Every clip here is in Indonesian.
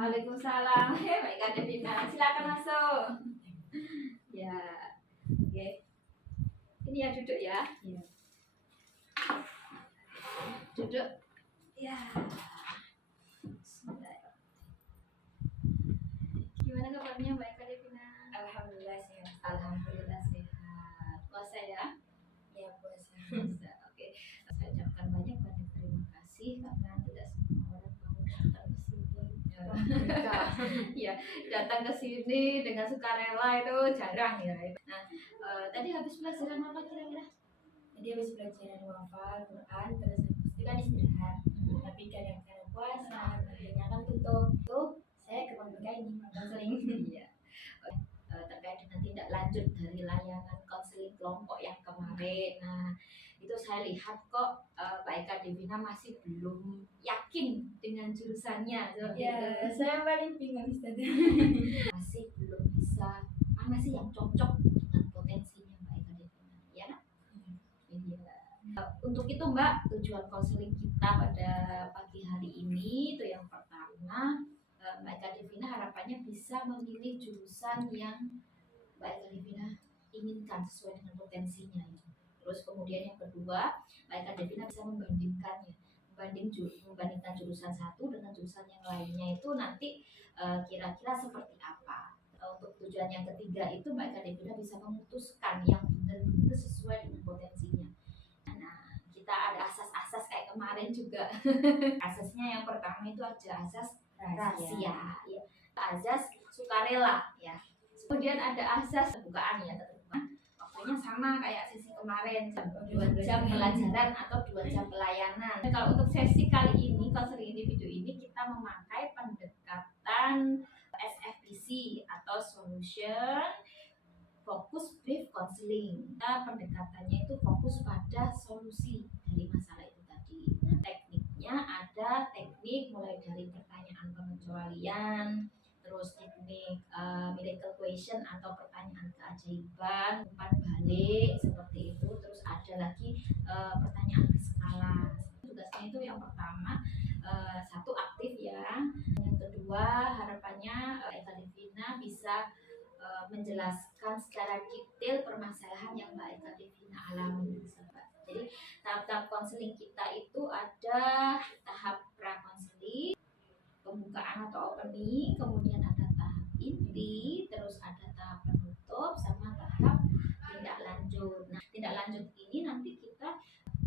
Waalaikumsalam. Baik Kak Devina, silakan masuk. Ya, oke. Ini ya duduk ya. Iya. Duduk. Ya. Bismillah. Gimana kabarnya Mbak Kak Devina? Alhamdulillah sehat. Alhamdulillah sehat. Puasa ya? Ya puasa. Puasa. Oke. Saya ucapkan banyak terima kasih karena tidak semua orang mau datang ke sini. Ya, datang ke sini dengan sukarela itu jarang ya. Nah, tadi habis pelajaran apa kira-kira? Jadi habis pelajaran wafal Quran terus habis itu kan istirahat. Tapi kadang-kadang puasa, akhirnya kan tutup. Tuh saya ke pembuka ini konseling. Iya. Terkait dengan tindak lanjut dari layanan konseling kelompok yang kemarin. Nah, itu saya lihat kok Mbak Eka Devina masih belum yakin dengan jurusannya. Ya, saya paling bingung Ustaz. Masih belum bisa mana sih yang cocok dengan potensinya Mbak Eka Devina, ya? Iya. Untuk itu Mbak, tujuan konseling kita pada pagi hari ini itu yang pertama, Mbak Eka Devina harapannya bisa memilih jurusan yang Mbak Eka Devina inginkan sesuai dengan potensinya ya. Terus kemudian yang kedua, Mbak Eka Devina bisa membandingkannya, membandingkan jurusan satu dengan jurusan yang lainnya itu nanti kira-kira seperti apa. Untuk tujuan yang ketiga itu Mbak Eka Devina bisa memutuskan yang benar-benar sesuai dengan potensinya. Nah, kita ada asas-asas kayak kemarin juga. Asasnya yang pertama itu ada asas rahasia, ya. Asas sukarela, ya. Kemudian ada asas terbukaan ya, teman-teman. Waktunya sama kayak sesi kemarin, 2 jam pelajaran atau 2 jam pelayanan. Nah, kalau untuk sesi kali ini, konseling individu ini kita memakai pendekatan SFBC atau Solution Focus Brief Counseling. Kita pendekatannya itu fokus pada solusi dari masalah itu tadi. Nah, tekniknya ada teknik mulai dari pertanyaan pengecualian, terus teknik miracle question atau pertanyaan keajaiban, umpan balik seperti itu. Terus ada lagi pertanyaan berskala. Tugasnya itu yang pertama satu aktif ya. Yang kedua harapannya Eka Devina bisa menjelaskan secara detail permasalahan yang Mbak Eka Devina alami. Jadi tahap-tahap konseling kita itu ada tahap pra-konseling, pembukaan atau opening, kemudian ada tahap inti, terus ada tahap penutup, sama tahap tindak lanjut. Nah, tindak lanjut ini nanti kita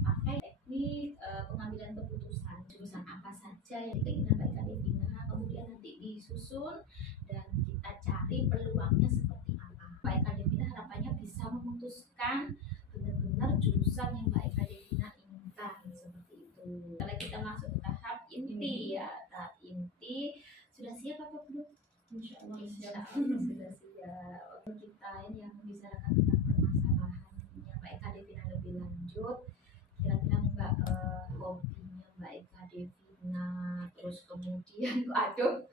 pakai teknik pengambilan keputusan jurusan apa saja yang keinginan Mbak Eka Devina, kemudian nanti disusun dan kita cari peluangnya seperti apa. Mbak Eka Devina harapannya bisa memutuskan benar-benar jurusan yang Mbak Eka Devina inginkan seperti itu. Kalau kita masuk ke tahap inti ya, tahap inti sudah siap apa belum? Insya Allah sudah siap. Untuk kita ini yang membicarakan tentang permasalahan yang Mbak Eka Devina lebih lanjut, kira-kira nih Mbak, hobinya Mbak Eka Devina, terus kemudian aduh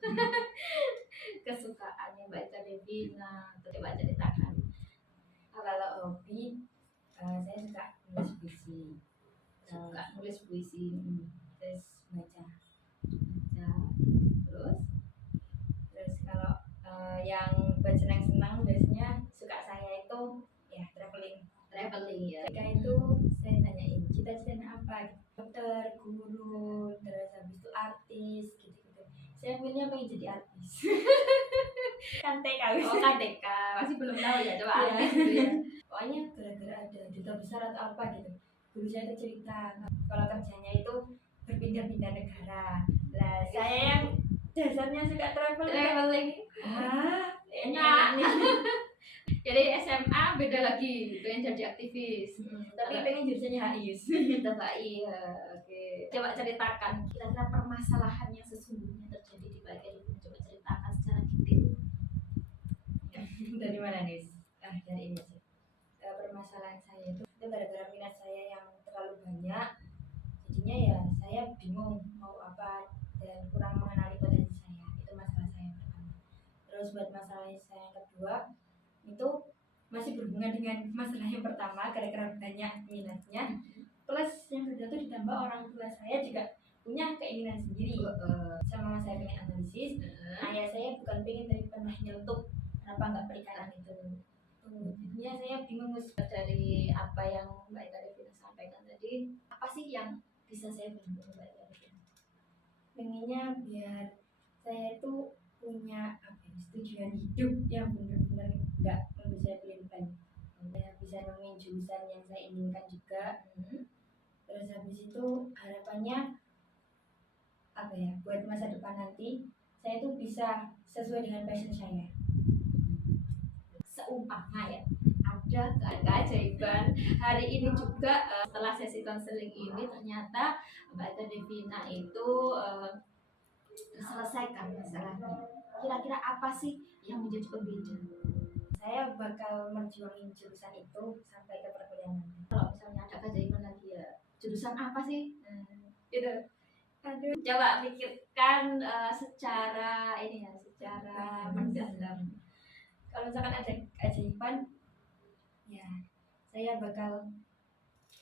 kesukaannya Mbak Eka Devina, coba ceritakan. Kalau hobi saya suka nulis puisi. Suka nulis puisi, Terus baca. Terus kalau yang buat senang-senang biasanya suka saya itu ya traveling ya. Ketika itu saya tanyain cita-citanya apa, dokter, guru, terus habis itu artis gitu-gitu. Saya pilihnya pengen jadi artis. Kan TK. Oh, KDK masih belum tahu ya, coba Iya. artis gitu ya. Pokoknya gara-gara ada duta besar atau apa gitu, guru saya itu cerita kalau kerjanya itu berpindah-pindah negara. Lah saya yang dasarnya suka traveling. Enak nih. Jadi SMA beda lagi, pengen jadi aktivis. Tapi pengen jurusannya HIS. Tetap iya, oke. Coba ceritakan kira-kira permasalahan yang sesungguhnya terjadi di bagian ini. Coba ceritakan secara detail. Dari mana nih? Dari ini sih. Permasalahan saya itu gara-gara minat saya yang terlalu banyak, jadinya ya saya bingung mau apa dan kurang mengenali potensi saya. Itu masalah saya yang pertama. Terus buat masalah saya yang kedua itu masih berhubungan dengan masalah yang pertama, gara-gara banyak minatnya. Plus yang kedua itu ditambah orang tua saya juga punya keinginan sendiri. Sama saya pengen analisa bisnis. Ayah saya bukan pengen dari pernah nyelutup kenapa nggak perikanan itu. Jadinya saya bingung Dari apa yang Mbak Eka Devina sampaikan tadi, apa sih yang bisa saya bantu Mbak Eka Devina? pengennya biar saya itu punya apa ya, tujuan hidup yang benar-benar nggak membuat saya pelin-pelan. Saya bisa nemuin jurusan yang saya inginkan juga. Terus habis itu harapannya apa ya, buat masa depan nanti saya itu bisa sesuai dengan passion saya. Seumpama ya, ada keajaiban hari ini juga setelah sesi konseling ini ternyata Mbak Eka Devina itu terselesaikan masalahnya. Kira-kira apa sih yang menjadi pembeda? Saya bakal merjuangin jurusan itu sampai ke perkuliahan. Kalau misalnya ada keajaiban lagi ya, jurusan apa sih? Gitu. Aduh, Coba pikirkan secara ini ya, secara mendalam. kalau misalkan ada keajaiban, ya saya bakal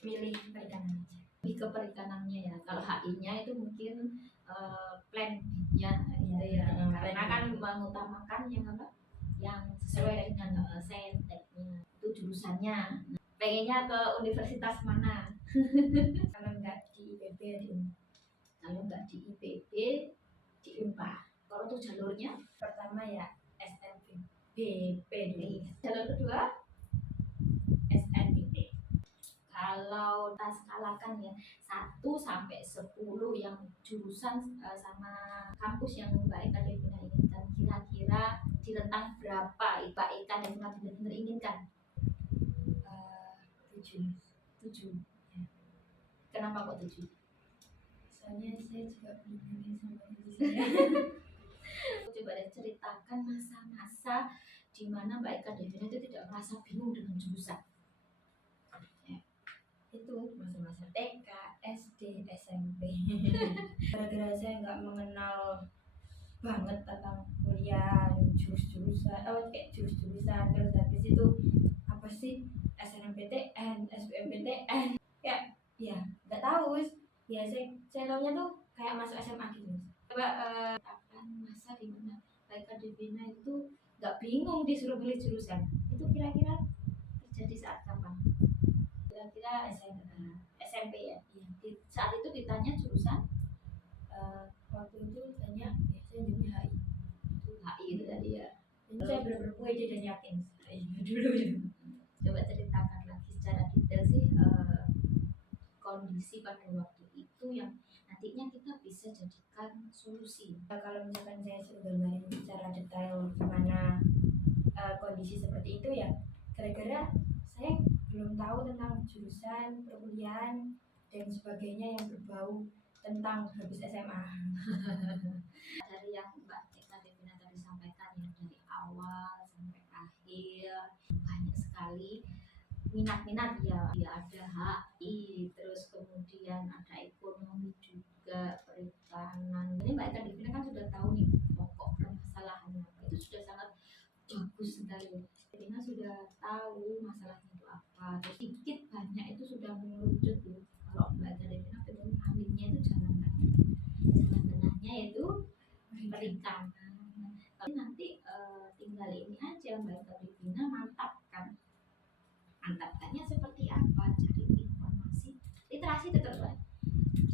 milih perikanan aja. Lebih ke perikanannya ya. Kalau HI-nya itu mungkin plan B-nya gitu ya. Karena kan mengutamakan yang apa? Yang sesuai dengan sainteknya. Itu jurusannya. Pengennya ke universitas mana? Kalau nggak di IPB ya di Kalau nggak di IPB, di UNPAD. Kalau untuk jalurnya, pertama ya SNBP dulu. jalur kedua SNBP. kalau kita skalakan ya 1 sampai 10 yang jurusan sama kampus yang Mbak Eka Devina inginkan, kira-kira di rentang berapa Mbak Eka Devina benar-benar inginkan? 7. 7. Kenapa kok 7? Soalnya saya juga bingung sama diri saya. Coba deh ceritakan masa-masa di mana Mbak Eka Devina itu tidak merasa bingung dengan jurusan. Itu masa-masa TK, SD, SMP. Gara-gara saya nggak mengenal banget tentang kuliah, jurusan terus habis itu apa sih SNMPTN, SBMPTN, ya nggak tahu. Ya saya taunya tuh kayak masuk SMA gitu. Coba akan masa di mana Mbak Eka Devina itu nggak bingung disuruh pilih jurusan. Itu kira-kira terjadi saat kapan? Kira-kira SMP ya. Saat itu ditanya jurusan Waktu itu tanya ya saya jawabnya HI. itu HI itu tadi ya. Jadi saya benar-benar pede dan yakin dulu itu. Coba ceritakan lagi secara detail sih kondisi pada waktu itu yang nantinya kita bisa jadikan solusi. Kalau misalkan saya sudah gambarin secara detail gimana kondisi seperti itu ya, gara-gara saya belum tahu tentang jurusan perkuliahan dan sebagainya yang berbau tentang habis SMA. Dari yang Mbak Eka Devina tadi sampaikan ya, dari awal sampai akhir banyak sekali minat-minat ya, ada HI, terus kemudian ada ekonomi juga, perikanan. Ini Mbak Eka Devina kan sudah tahu nih pokok permasalahannya apa, itu sudah sangat bagus sekali. Devina sudah tahu masalahnya itu apa, terus sedikit banyak itu sudah mengerucut ya. Kalau Mbak Eka Devina pengen aminnya itu jalan tengahnya itu perikanan. Tapi nanti tinggal ini aja Mbak Eka Devina mantapkannya seperti apa, cari informasi, literasi tetap Mbak,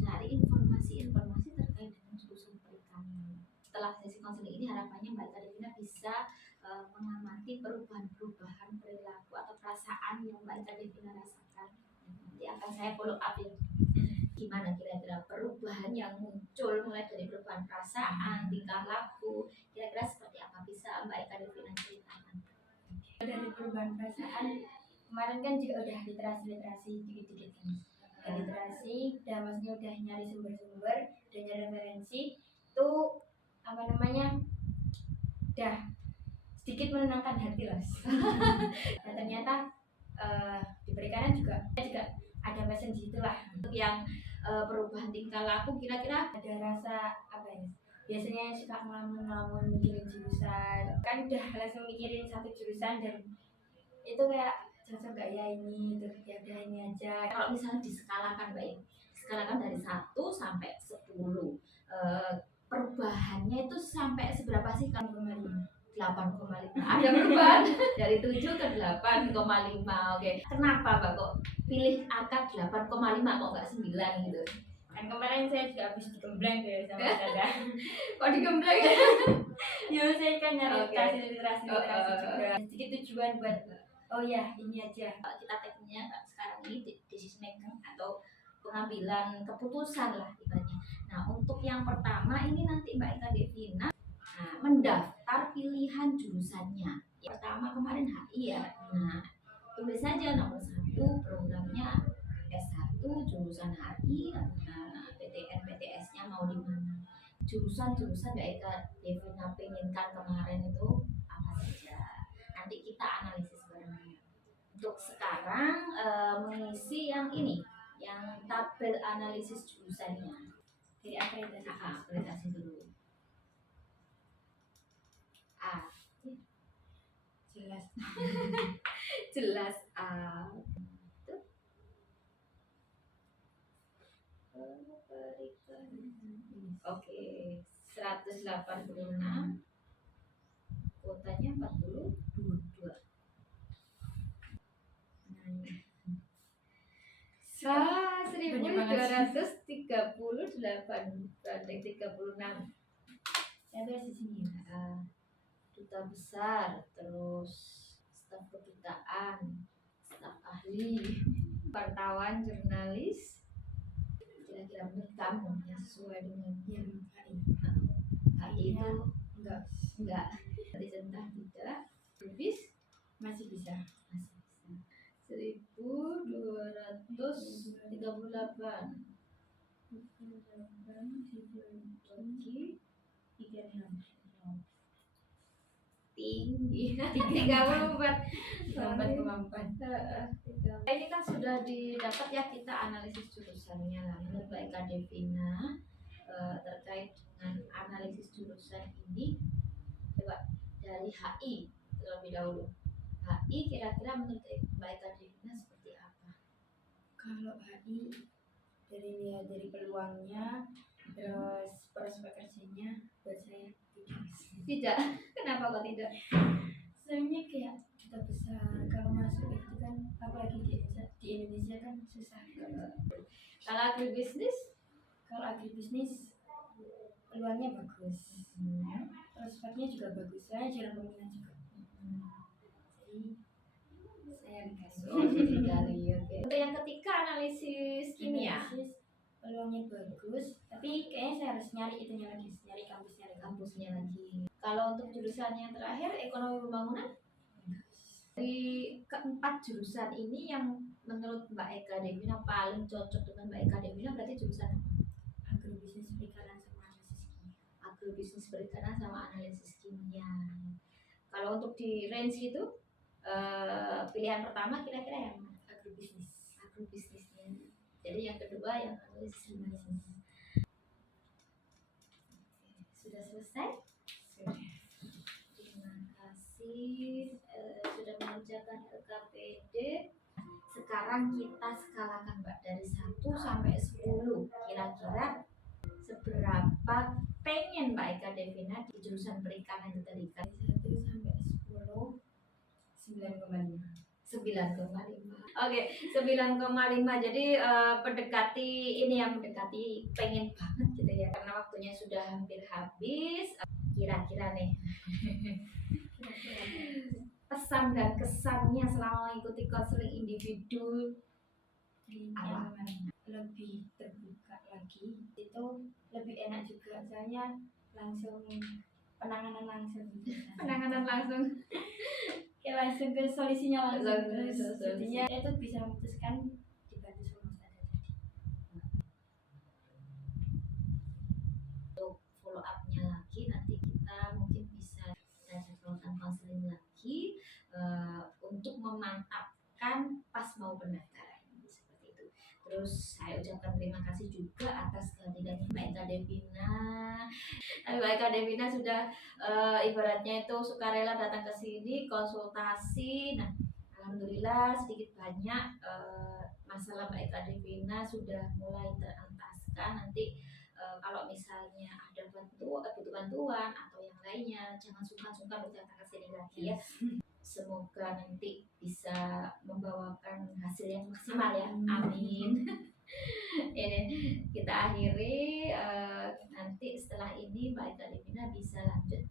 cari informasi terkait dengan jurusan perikanan. Setelah sesi konseling ini harapannya Mbak Eka Devina bisa mengamati perubahan-perubahan perilaku atau perasaan yang Mbak Eka Devina rasakan. Nanti akan saya follow up ya, gimana kira-kira perubahan yang muncul mulai dari perubahan perasaan, tingkah laku, kira-kira seperti apa, bisa Mbak Eka Devina ceritakan? Dari perubahan perasaan kemarin kan juga udah literasi dikit-dikit kan. Literasi dan maksudnya udah nyari sumber-sumber dan nyari referensi itu apa namanya udah sedikit menenangkan hati lah. Dan ternyata di perikanan juga ada passion di situ lah. Untuk yang perubahan tingkah laku, kira-kira Ada rasa apa ya, biasanya suka ngelamun-ngelamun mikirin jurusan, kan udah langsung mikirin satu jurusan dan itu kayak cocok gak ya ini gitu, ya udah ini aja. kalau misalnya diskalakan Mbak, skalakan dari 1 sampai 10, perubahannya itu sampai seberapa sih kan? 8,5. 8,5. Ada perubahan dari 7 ke 8,5. Oke. Kenapa Mbak kok pilih angka 8,5 kok nggak 9 gitu? Kan kemarin saya juga habis digembleng ya sama Dada. Kok digembleng? Ya saya kan nyari Oke. literasi juga. Sedikit tujuan buat oh ya ini aja. Kita tekniknya sekarang ini decision making atau pengambilan keputusan lah ibaratnya. Nah, untuk yang pertama ini nanti Mbak Eka Devina mendaftar pilihan jurusannya. Yang pertama kemarin HI ya. Nah, tulis saja nomor 1 programnya S1 jurusan HI, PTN PTS-nya mau di mana. Jurusan-jurusan Mbak Eka Devina pengenkan kemarin itu apa saja. Nanti kita analisis bareng. Untuk sekarang mengisi yang ini, yang tabel analisis jurusannya. Dari akreditasi. Akreditasi dulu. Jelas. Jelas Oke, 186 kuotanya 42. Sah 1238 banding 36. Saya tulis di sini ya. Duta besar, terus staf kedutaan, staf ahli, wartawan, jurnalis. Kira-kira menurut kamu yang sesuai dengan Yang HI. HI itu Enggak. dari centang tidak, habis Masih bisa. masih bisa. 1238 bagi 36. tinggi 34. Ini kan sudah didapat ya, kita analisis jurusannya lah. Menurut Mbak Eka Devina terkait dengan analisis jurusan ini, coba dari HI terlebih dahulu. HI kira-kira menurut Mbak Eka Devina seperti apa? Kalau HI dari peluangnya terus prospek kerjanya buat saya Tidak. Kenapa kok tidak? soalnya kayak kita besar kalau masuk itu kan apalagi di Indonesia kan susah. Kalau agribisnis Agribisnis peluangnya bagus, prospeknya juga bagus, saya jarang peminat juga. Jadi saya dikasih. Gali, oke. Untuk yang ketiga analisis kimia. Peluangnya bagus, tapi kayaknya saya harus nyari itunya lagi, nyari kampusnya lagi. Kampusnya lagi. Kalau untuk jurusan yang terakhir ekonomi pembangunan, dari keempat jurusan ini yang menurut Mbak Eka Devina paling cocok dengan Mbak Eka Devina berarti jurusan apa? Agribisnis perikanan sama analisis kimia. Agribisnis perikanan sama analisis kimia. Kalau untuk di range itu pilihan pertama kira-kira yang mana? Agribisnisnya. Jadi yang kedua yang analisis kimia. Sudah selesai? Terima kasih sudah mengerjakan LKPD. Sekarang kita skalakan Mbak dari 1 sampai 10. Kira-kira seberapa pengen Mbak Eka Devina di jurusan perikanan itu tadi kan? 1 sampai 10 9,5. 9,5. Oke, 9,5. Jadi mendekati ini yang mendekati pengen banget gitu ya. Karena waktunya sudah hampir habis. Kira-kira nih pesan dan kesannya selama mengikuti konseling individu Yang lebih terbuka lagi, itu lebih enak juga, soalnya langsung penanganan langsung. Kayak langsung ke solusinya langsung. Jadinya itu bisa memutuskan dibantu sama Ustazah tadi. Untuk follow up-nya lagi nanti kita mungkin bisa jadwalkan konseling lagi untuk memantapkan pas mau pendaftaran seperti itu. Terus saya ucapkan terima kasih juga atas kehadirannya Mbak Eka Devina. Mbak Eka Devina sudah ibaratnya itu sukarela datang ke sini konsultasi. Nah, alhamdulillah sedikit banyak masalah Mbak Eka Devina sudah mulai terantaskan. Nanti kalau misalnya ada butuh bantuan atau yang lainnya, jangan sungkan-sungkan untuk datang ke sini lagi ya. Semoga nanti bisa membawakan hasil yang maksimal ya. Amin. Ini kita akhiri, nanti setelah ini Mbak Eka Devina bisa lanjut